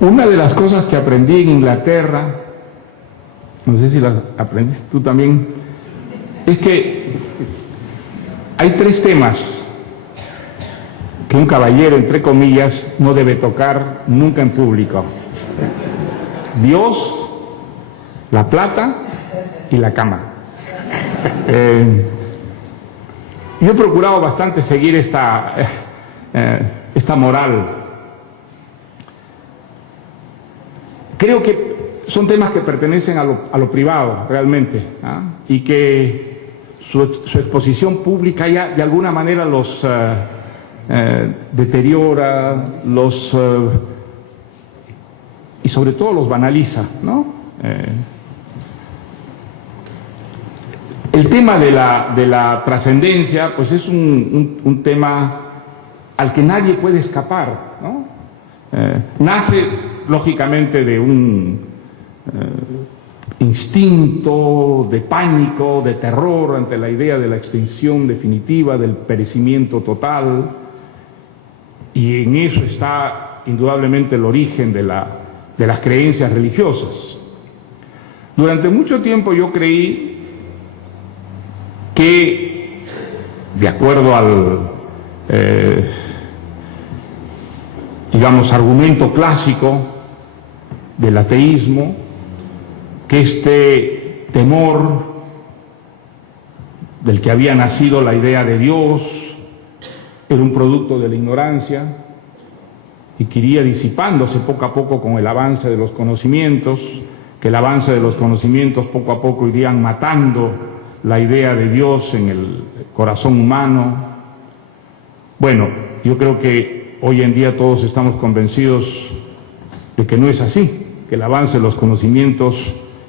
Una de las cosas que aprendí en Inglaterra, no sé si las aprendiste tú también, es que hay 3 temas que un caballero, entre comillas, no debe tocar nunca en público: Dios, la plata y la cama. Yo he procurado bastante seguir esta moral. Creo que son temas que pertenecen a lo privado, realmente, ¿ah? Y que su exposición pública ya de alguna manera los deteriora, y sobre todo los banaliza, ¿no? El tema de la trascendencia, pues es un tema al que nadie puede escapar, ¿no? Nace, lógicamente, de un instinto de pánico, de terror ante la idea de la extinción definitiva, del perecimiento total, y en eso está indudablemente el origen de las creencias religiosas. Durante mucho tiempo yo creí que, de acuerdo al digamos, argumento clásico del ateísmo, que este temor del que había nacido la idea de Dios era un producto de la ignorancia y que iría disipándose poco a poco con el avance de los conocimientos, que el avance de los conocimientos poco a poco irían matando la idea de Dios en el corazón humano. Bueno, yo creo que hoy en día todos estamos convencidos de que no es así, que el avance de los conocimientos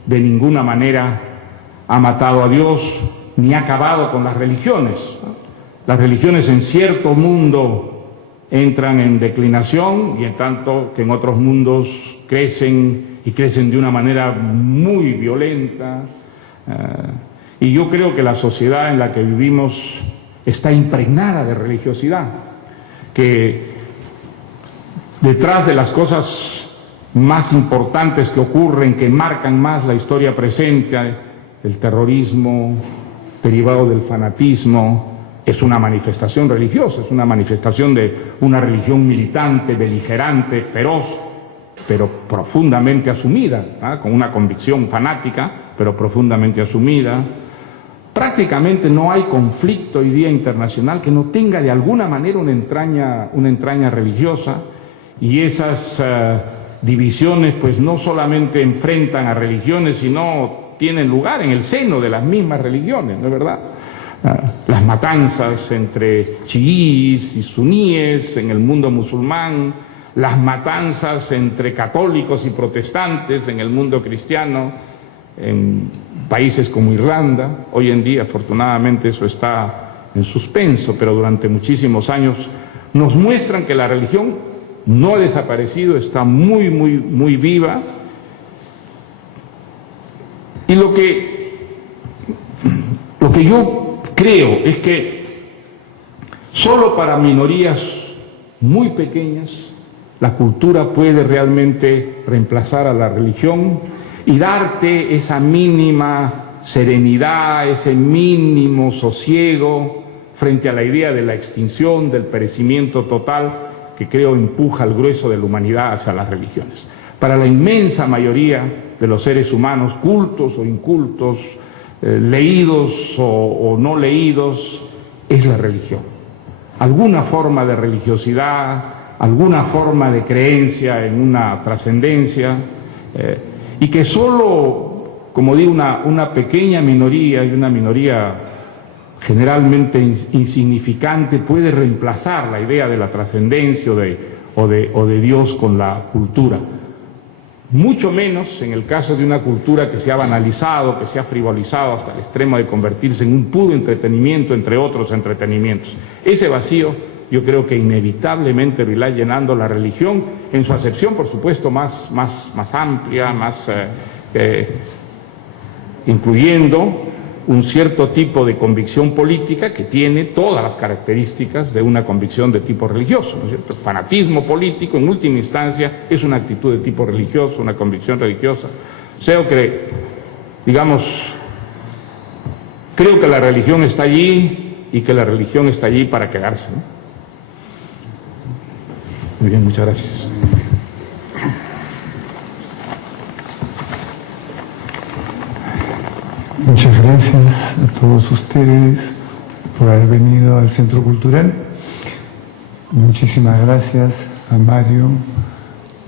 de ninguna manera ha matado a Dios ni ha acabado con las religiones. Las religiones en cierto mundo entran en declinación y en tanto que en otros mundos crecen y crecen de una manera muy violenta. Y yo creo que la sociedad en la que vivimos está impregnada de religiosidad, que detrás de las cosas más importantes que ocurren, que marcan más la historia presente, el terrorismo derivado del fanatismo, es una manifestación religiosa, es una manifestación de una religión militante, beligerante, feroz, pero profundamente asumida, ¿ah? Con una convicción fanática, pero profundamente asumida. Prácticamente no hay conflicto hoy día internacional que no tenga de alguna manera una entraña religiosa, y esas divisiones pues no solamente enfrentan a religiones, sino tienen lugar en el seno de las mismas religiones, ¿no es verdad? Las matanzas entre chiíes y suníes en el mundo musulmán, las matanzas entre católicos y protestantes en el mundo cristiano, en países como Irlanda. Hoy en día, afortunadamente, eso está en suspenso, pero durante muchísimos años nos muestran que la religión no ha desaparecido, está muy, muy, muy viva. Y lo que yo creo es que solo para minorías muy pequeñas la cultura puede realmente reemplazar a la religión y darte esa mínima serenidad, ese mínimo sosiego frente a la idea de la extinción, del perecimiento total, que creo empuja al grueso de la humanidad hacia las religiones. Para la inmensa mayoría de los seres humanos, cultos o incultos, leídos o no leídos, es la religión. Alguna forma de religiosidad, alguna forma de creencia en una trascendencia, y que solo, como digo, una pequeña minoría, y una minoría generalmente insignificante, puede reemplazar la idea de la trascendencia o de Dios con la cultura. Mucho menos en el caso de una cultura que se ha banalizado, que se ha frivolizado hasta el extremo de convertirse en un puro entretenimiento entre otros entretenimientos. Ese vacío yo creo que inevitablemente lo irá llenando la religión, en su acepción, por supuesto, más amplia, más incluyendo, un cierto tipo de convicción política que tiene todas las características de una convicción de tipo religioso, ¿no es cierto? El fanatismo político, en última instancia, es una actitud de tipo religioso, una convicción religiosa. O sea que, digamos, creo que la religión está allí y que la religión está allí para quedarse, ¿no? Muy bien, muchas gracias. Muchas gracias a todos ustedes por haber venido al Centro Cultural. Muchísimas gracias a Mario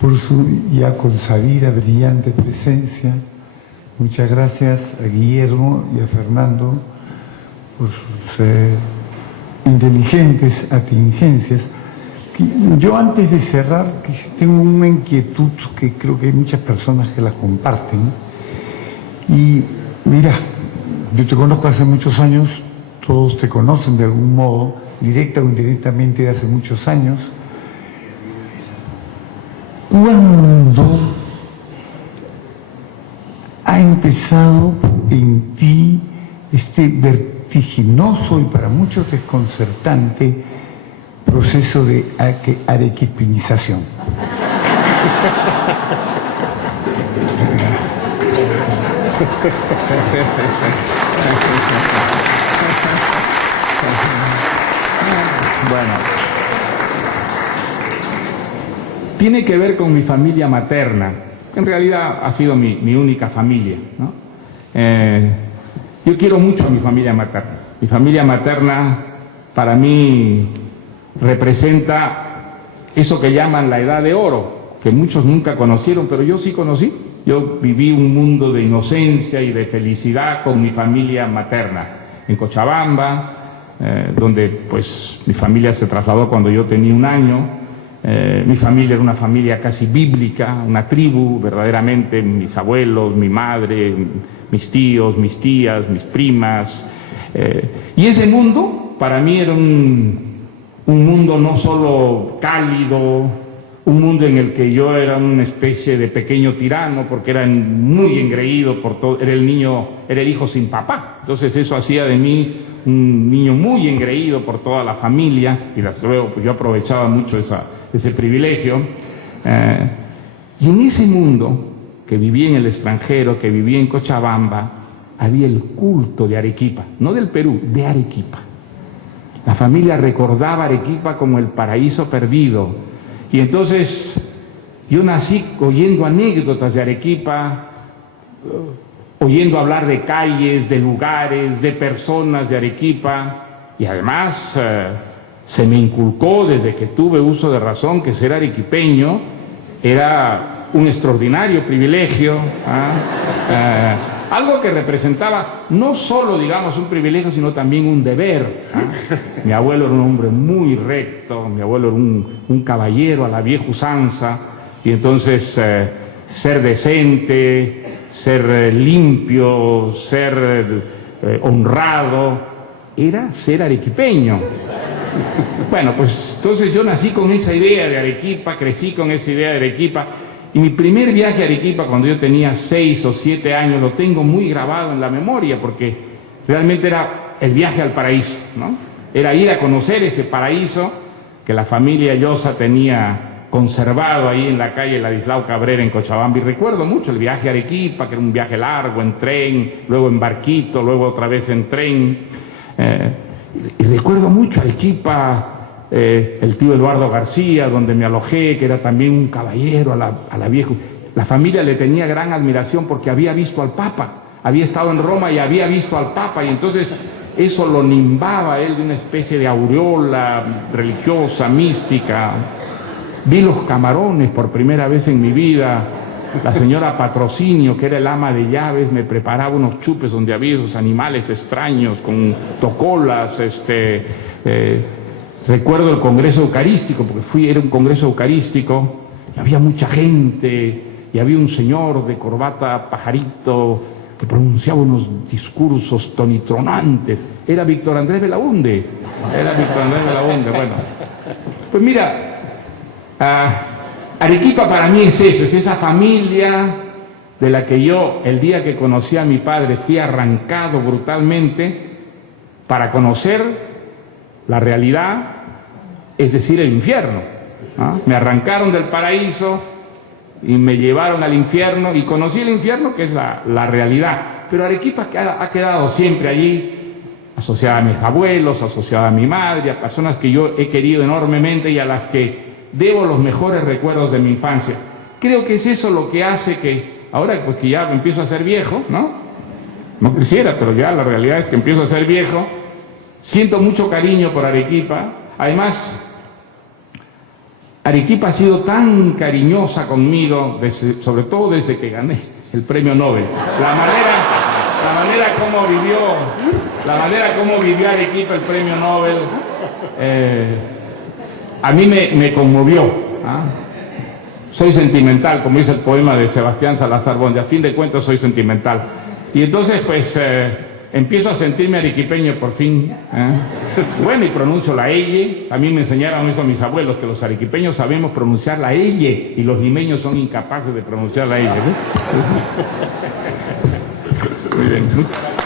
por su ya consabida, brillante presencia. Muchas gracias a Guillermo y a Fernando por sus inteligentes atingencias. Yo antes de cerrar, tengo una inquietud que creo que hay muchas personas que la comparten. Y mira, yo te conozco hace muchos años, todos te conocen de algún modo, directa o indirectamente de hace muchos años. ¿Cuándo ha empezado en ti este vertiginoso y para muchos desconcertante proceso de arequipinización? Bueno, tiene que ver con mi familia materna. En realidad ha sido mi única familia, ¿no? Yo quiero mucho a mi familia materna. Mi familia materna para mí representa eso que llaman la edad de oro, que muchos nunca conocieron, pero yo sí conocí. Yo viví un mundo de inocencia y de felicidad con mi familia materna, en Cochabamba, donde pues mi familia se trasladó cuando yo tenía 1 año. Mi familia era una familia casi bíblica, una tribu, verdaderamente, mis abuelos, mi madre, mis tíos, mis tías, mis primas. Y ese mundo para mí era un mundo no solo cálido, un mundo en el que yo era una especie de pequeño tirano, porque era muy engreído por todo, era el hijo sin papá. Entonces eso hacía de mí un niño muy engreído por toda la familia, y luego pues yo aprovechaba mucho ese privilegio. Y en ese mundo que vivía en el extranjero, que vivía en Cochabamba, había el culto de Arequipa, no del Perú, de Arequipa. La familia recordaba Arequipa como el paraíso perdido. Y entonces yo nací oyendo anécdotas de Arequipa, oyendo hablar de calles, de lugares, de personas de Arequipa, y además se me inculcó desde que tuve uso de razón que ser arequipeño era un extraordinario privilegio, algo que representaba no solo, digamos, un privilegio, sino también un deber. Mi abuelo era un hombre muy recto, mi abuelo era un caballero a la vieja usanza, y entonces ser decente, ser limpio, ser honrado, era ser arequipeño. Bueno, pues entonces yo nací con esa idea de Arequipa, crecí con esa idea de Arequipa. Y mi primer viaje a Arequipa, cuando yo tenía 6 o 7 años, lo tengo muy grabado en la memoria, porque realmente era el viaje al paraíso, ¿no? Era ir a conocer ese paraíso que la familia Llosa tenía conservado ahí en la calle Ladislao Cabrera en Cochabamba. Y recuerdo mucho el viaje a Arequipa, que era un viaje largo, en tren, luego en barquito, luego otra vez en tren. Y recuerdo mucho Arequipa, el tío Eduardo García, donde me alojé, que era también un caballero a la vieja. La familia le tenía gran admiración porque había visto al Papa, había estado en Roma y había visto al Papa, y entonces eso lo nimbaba a él de una especie de aureola religiosa, mística. Vi los camarones por primera vez en mi vida. La señora Patrocinio, que era el ama de llaves, me preparaba unos chupes donde había esos animales extraños con tocolas. Recuerdo el congreso eucarístico, porque era un congreso eucarístico, y había mucha gente, y había un señor de corbata pajarito que pronunciaba unos discursos tonitronantes. Era Víctor Andrés Belaúnde. Bueno, pues mira, Arequipa para mí es eso, es esa familia de la que yo, el día que conocí a mi padre, fui arrancado brutalmente para conocer la realidad, es decir, el infierno. ¿Ah? Me arrancaron del paraíso y me llevaron al infierno y conocí el infierno, que es la realidad. Pero Arequipa ha quedado siempre allí, asociada a mis abuelos, asociada a mi madre, a personas que yo he querido enormemente y a las que debo los mejores recuerdos de mi infancia. Creo que es eso lo que hace que, ahora pues que ya empiezo a ser viejo, no quisiera, pero ya la realidad es que empiezo a ser viejo, siento mucho cariño por Arequipa. Además, Arequipa ha sido tan cariñosa conmigo, sobre todo desde que gané el premio Nobel. La manera como vivió Arequipa el premio Nobel, a mí me conmovió. ¿Ah? Soy sentimental, como dice el poema de Sebastián Salazar Bonde, a fin de cuentas soy sentimental. Y entonces pues empiezo a sentirme arequipeño por fin. Bueno, y pronuncio la L. A mí me enseñaron eso mis abuelos, que los arequipeños sabemos pronunciar la L y los limeños son incapaces de pronunciar la L. Muy bien, muchas gracias.